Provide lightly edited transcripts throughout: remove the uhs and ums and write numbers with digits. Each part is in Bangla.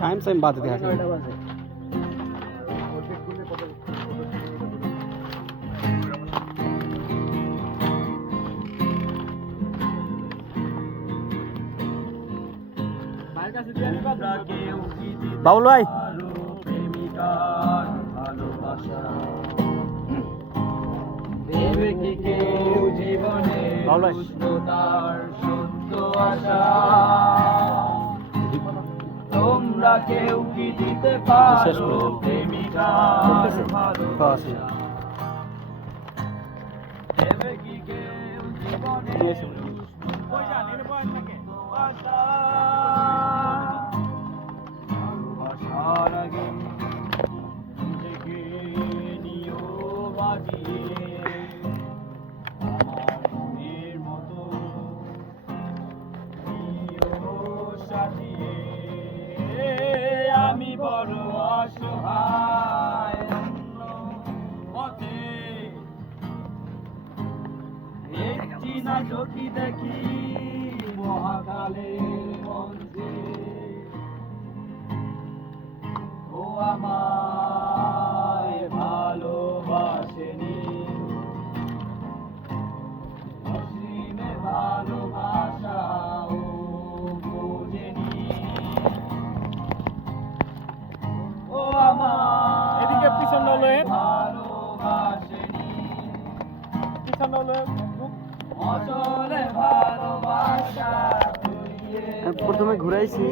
টাইম সাইম বাদ দেখা যায় বাবুল ভাই তোমরা কেউ কি দিতে পারো প্রেমিকার ভালোবাসা দেবে কি কেউ জীবনে ভালোবাসার আগে নিজেকে নিও বাজিয়ে আমার মনের মতো নিও সাজিয়ে আমি বড় অসহায় অন্য পথে একটি নাটকই দেখি মহাকালের মঞ্চে ও আমায় ভালোবাসেনি অসীমে ভালোবাসা ও বোঝেনি ও আমায় এদিকে পিছন হলে ভালোবাসেনি পিছন হলে অচলে ভালোবাসা প্রথমে ঘুরাইছি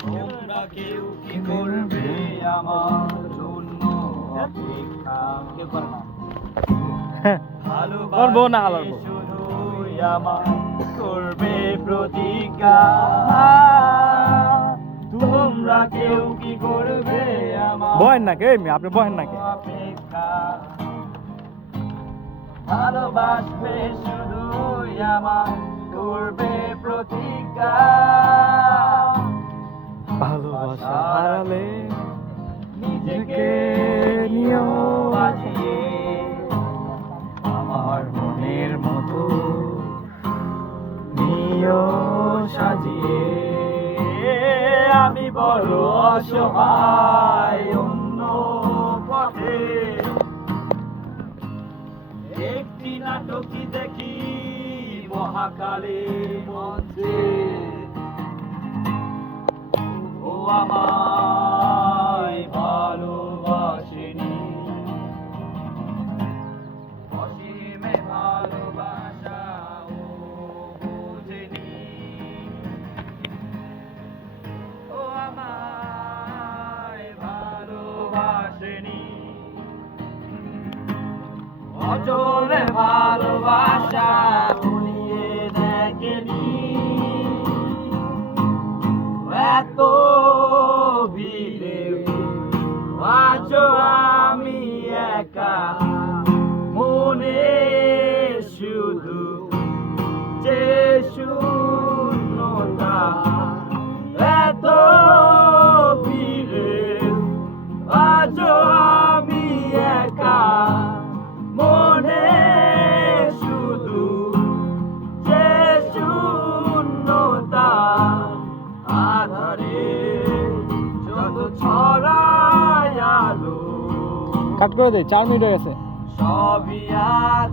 তোমরা কেউ কি করবে আমার জন্য অপেক্ষা কেউ করে না করবো না হালারবো শুধুই আমার করবে প্রতিজ্ঞা তোমরা কেউ কি করবে আমার বহেন নাকি আপনি বহেন নাকি অপেক্ষা ভালোবাসবে শুধুই আমার করবে প্রতিজ্ঞা ভালোবাসা হারালে নিজেকে নিও বাজিয়ে আমার মনের মতো নিও সাজিয়ে আমি বড় অসহায় অন্য পথে একটি নাটকই দেখি মহাকালের মঞ্চে ও আমায় ভালোবাসেনি অসীমে ভালোবাসা ও বোঝেনি ও আমায় ভালোবাসেনি অচলে ভালোবাসা ভুলিয়ে দেখেনি এত ভিড়ে আজও আমি একা মনে শুধু যে শূন্যতা এত ভিড়ে আজও আমি একা মনে শুধু যে শূন্যতা আধারে যত ছড়ায় আলো কাট করে দে 4 মিনিট হয়ে গেছে সবই আর